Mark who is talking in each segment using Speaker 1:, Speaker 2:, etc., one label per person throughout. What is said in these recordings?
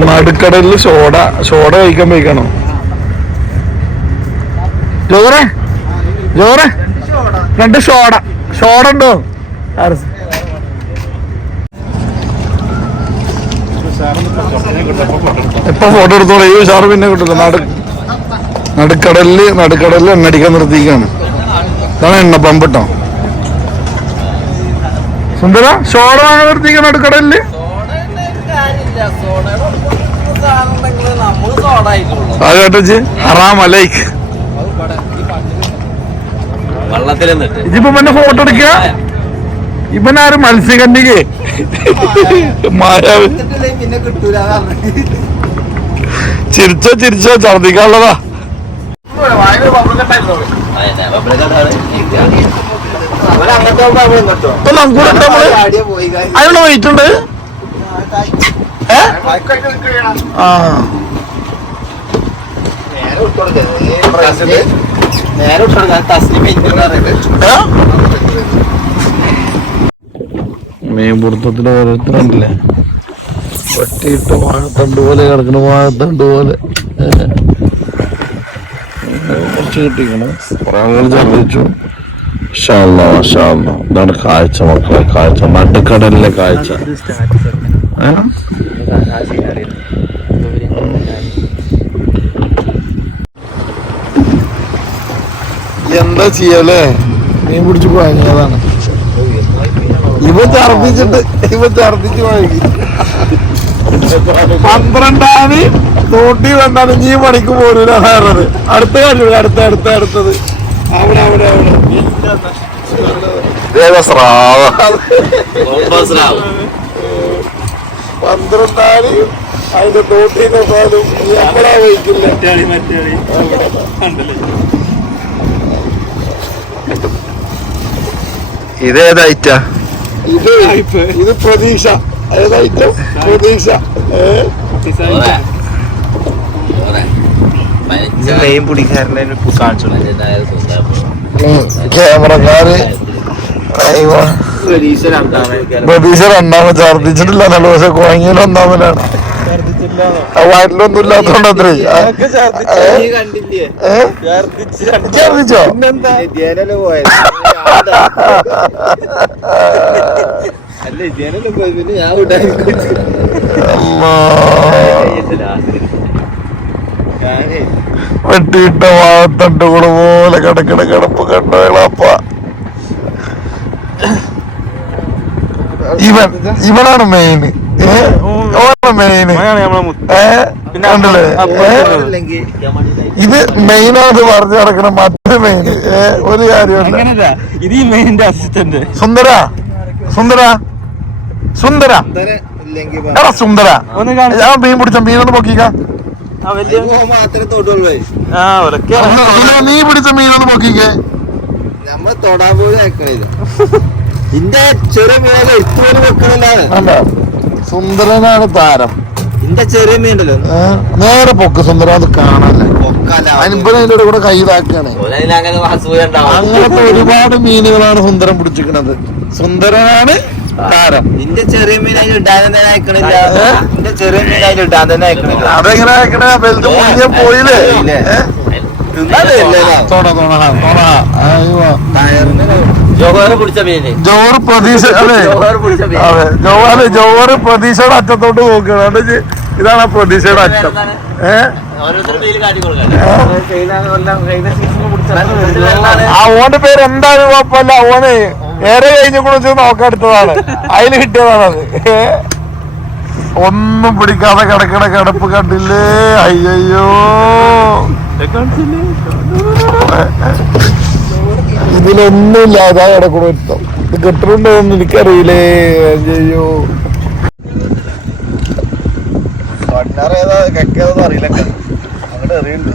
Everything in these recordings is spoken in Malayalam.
Speaker 1: നടുക്കടലിൽ സോഡ സോഡ കഴിക്കാൻ പോയിക്കണോ? ജോറെ ജോറെ. രണ്ട് സോഡ സോഡ ഉണ്ടോ? എപ്പൊ ഫോട്ടോ എടുത്തോളൂ. ഈ സാറ് പിന്നെ കിട്ടില്ല നടു നടുക്കടലിൽ നടുക്കടലിൽ എണ്ണടിക്കാൻ നിർത്തിക്കാണ് അതാണ് എണ്ണ പമ്പിട്ടോ സുന്ദര സോഡ നിർത്തിക്കാൻ നടുക്കടലിൽ? അത് കേട്ടച്ച് ഹറാം അലൈക്ക്
Speaker 2: വെള്ളത്തിൽ നിന്നിട്ട്
Speaker 1: ഇതിപ്പോ പിന്നെ ഫോട്ടോ എടുക്കുക. ഇവനാരും മത്സ്യകന്യകേ. മായാവ് ചിരിച്ചോ ചിരിച്ചോ ഛർദിക്കാനുള്ളതാ. അതിനുള്ള വെയിറ്റ് ഉണ്ട്. ആ? മീൻപിടുത്തത്തിൽ ഓരോരുത്തരുണ്ടല്ലേ? വെട്ടിയിട്ട് വാഴത്തണ്ട് പോലെ കിടക്കണ വാഴത്തണ്ട് പോലെ. കുറച്ച് കിട്ടിക്കണം. കുറെ ആളുകൾ ഇതാണ് കാഴ്ച മക്കളെ കാഴ്ച. നടുക്കടലിലെ കാഴ്ച. ഏ? എന്താ ചെയ്യല്ലേ മീൻ പിടിച്ച് പോയതാണ് ഇവ ഛർദിച്ചിട്ട് ഇവ ഛർദിച്ച് കുഴങ്ങി. പന്ത്രണ്ടാം തോട്ടി വേണ്ടാണ് നീ പണിക്ക് പോരൂല വേറത്. അടുത്ത കാര്യം അടുത്ത അടുത്ത അടുത്തത്. അവിടെ അവിടെ അവിടെ. പന്ത്രണ്ടാൽ അതിന്റെ തോട്ടീനെ പാലും എപ്പോഴാ വഹിക്കില്ല
Speaker 2: ഇതേതായിട്ടാ
Speaker 1: ഇത് ഇത് പ്രതീക്ഷ. ഏതായിട്ടും പ്രതീക്ഷ?
Speaker 2: മെയിൻ പിടിക്കാരനെ കാണിച്ചു
Speaker 1: ക്യാമറക്കാര് അയ്യോ.
Speaker 2: പ്രതീക്ഷ രണ്ടാമത്
Speaker 1: ഛർദിച്ചിട്ടില്ല നല്ല പക്ഷെ കുഴങ്ങിയാൽ ഒന്നാമതാണ്. വയറ്റിലൊന്നും ഇല്ലാത്തോണ്ട് അത്രേ. ഛർദിച്ചോ. വെട്ടിയിട്ട വാഴത്തണ്ട് കൂടെ പോലെ കിടക്കണ കിടപ്പ് കണ്ടോളപ്പ ഇവൻ ഇവനാണ് മെയിൻ ഓനാണ് മെയിൻ ആണ്? ഇത് പറഞ്ഞു നടക്കണ മറ്റൊരു മെയിൻ ഒരു കാര്യമില്ല
Speaker 2: ഇത് ഈ മെയിന്റെ അസിസ്റ്റന്റ്
Speaker 1: സുന്ദര? സുന്ദര? സുന്ദര? എടാ സുന്ദര.
Speaker 2: ഒന്ന്.
Speaker 1: ഞാൻ മീൻ പിടിച്ച മീനൊന്ന്
Speaker 2: ആ ഒലക്കെ
Speaker 1: സുന്ദര, നീ പിടിച്ച മീനൊന്ന് പൊക്കിക്കേ.
Speaker 3: നമ്മൾ തൊടാൻ പോലും നിൽക്കണില്ല ഇന്റെ ചെറിയ മീനല്ല ഇത്തുപോലെ വെക്കണില്ലാണ്
Speaker 1: അല്ല സുന്ദരനാണ് താരം.
Speaker 3: ഇന്റെ ചെറിയ മീനുണ്ടല്ലോ
Speaker 1: നേരെ പൊക്ക് സുന്ദര അത് കാണാല്ലേ?
Speaker 3: പൊക്കാല
Speaker 1: അൻപത് അതിന്റെ കൂടെ കൈ ഇതാക്കാണ്
Speaker 2: അങ്ങനെ അസൂയ ഉണ്ടാവും.
Speaker 1: അങ്ങനത്തെ ഒരുപാട് മീനുകളാണ് സുന്ദരം പിടിച്ചിരിക്കുന്നത്. സുന്ദരനാണ് താരം.
Speaker 3: നിന്റെ ചെറിയ മീൻ അതിൽ ഇടാൻ തന്നെ അയക്കണില്ല. നിന്റെ ചെറിയ മീൻ അതിൽ ഇടാൻ തന്നെ അയക്കണില്ല.
Speaker 1: അതെങ്ങനെ വലുത് പോയില്ലേ? തോണ തോണ തോണ അയ്യോ. ജോറ് പ്രതീക്ഷ അതെ. അതെ ജോഹർ ജോറ് പ്രതീക്ഷയുടെ അറ്റത്തോട്ട് നോക്കുകയാണ് അതുകൊണ്ട് ഇതാണ് പ്രതീക്ഷയുടെ അറ്റം. ആ. ഓന്റെ പേര് എന്തായാലും കുഴപ്പമില്ല. ഓന് ഏറെ കഴിഞ്ഞ വെച്ച് നോക്കാൻ എടുത്തതാണ്. അതിൽ കിട്ടിയതാണ് അത്. ഏ? ഒന്നും പിടിക്കാതെ കിടക്കണ കിടപ്പ് കണ്ടില്ലേ? അയ്യോ ഇതിലൊന്നുമില്ല അതാ കിടക്കണ ഇഷ്ടം ഇത് കിട്ടുന്നുണ്ടോ എന്ന് എനിക്കറിയില്ലേ അയ്യോ
Speaker 3: അറിയില്ല അങ്ങോട്ട്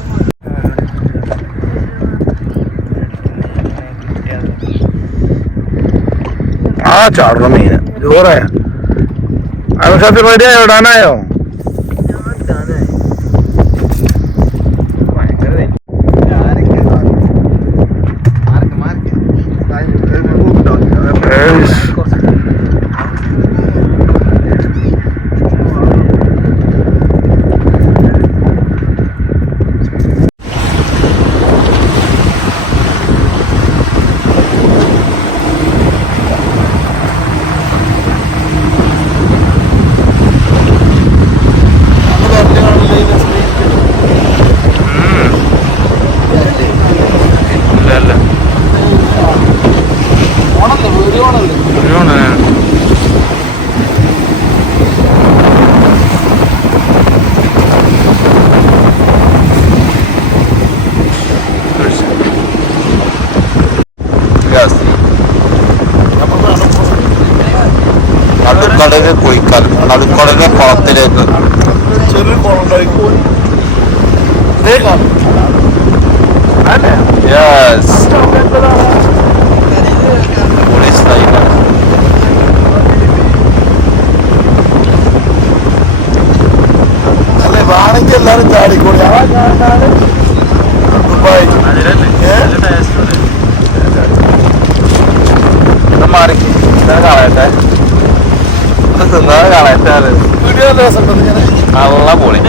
Speaker 1: ആ ചാടുന്ന മീന് ജോറേ. അനുസരിച്ച് റെഡിയായോ ഇടാനായോ? നടുക്കുടലിലെ കുളത്തിലേക്ക്. ചെറിയ കുളം. യെസ്
Speaker 2: നല്ല പൊളി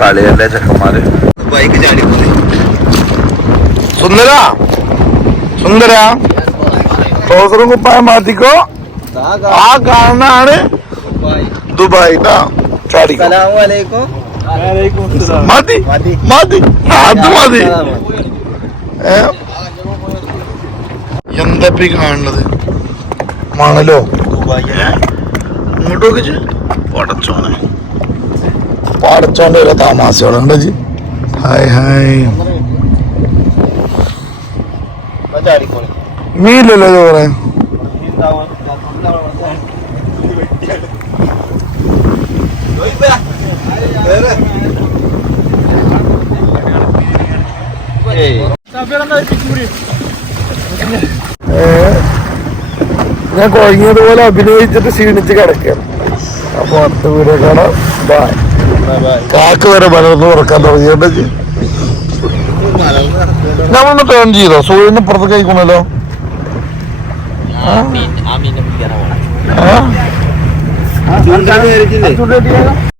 Speaker 1: കളിയല്ലേ ചെക്കന്മാര്?
Speaker 3: ബൈക്ക് ചാടി
Speaker 1: സുന്ദര? സുന്ദര? ട്രൗസറും കുപ്പായം മാറ്റിക്കോ. ആ കാണാണ് ദുബായ്. ചാടിക്കോ. മതി
Speaker 3: മതി.
Speaker 1: അത് മതി. എന്തപ്പി കാണുന്നത് മണലോ ഇങ്ങോട്ടൊക്കെ പടച്ചോനെ പടച്ചോന്റെ ഓരോ താമസകളുണ്ട് ജി ഹായ് ഹായ് മീനില്ലല്ലോ ചോറെ ഞാൻ കുഴങ്ങിയതുപോലെ അഭിനയിച്ചിട്ട് ക്ഷീണിച്ച് കിടക്കുകയാണ് അപ്പൊ അടുത്ത വീഡിയോ കാണാം ബൈ കാക്ക് വരെ മലർന്ന് ഉറക്കാൻ തുടങ്ങിയിട്ട്. നമ്മളൊന്ന് ടേൺ ചെയ്തോ സൂര്യന് പുറത്ത് കഴിക്കണല്ലോ
Speaker 2: ആ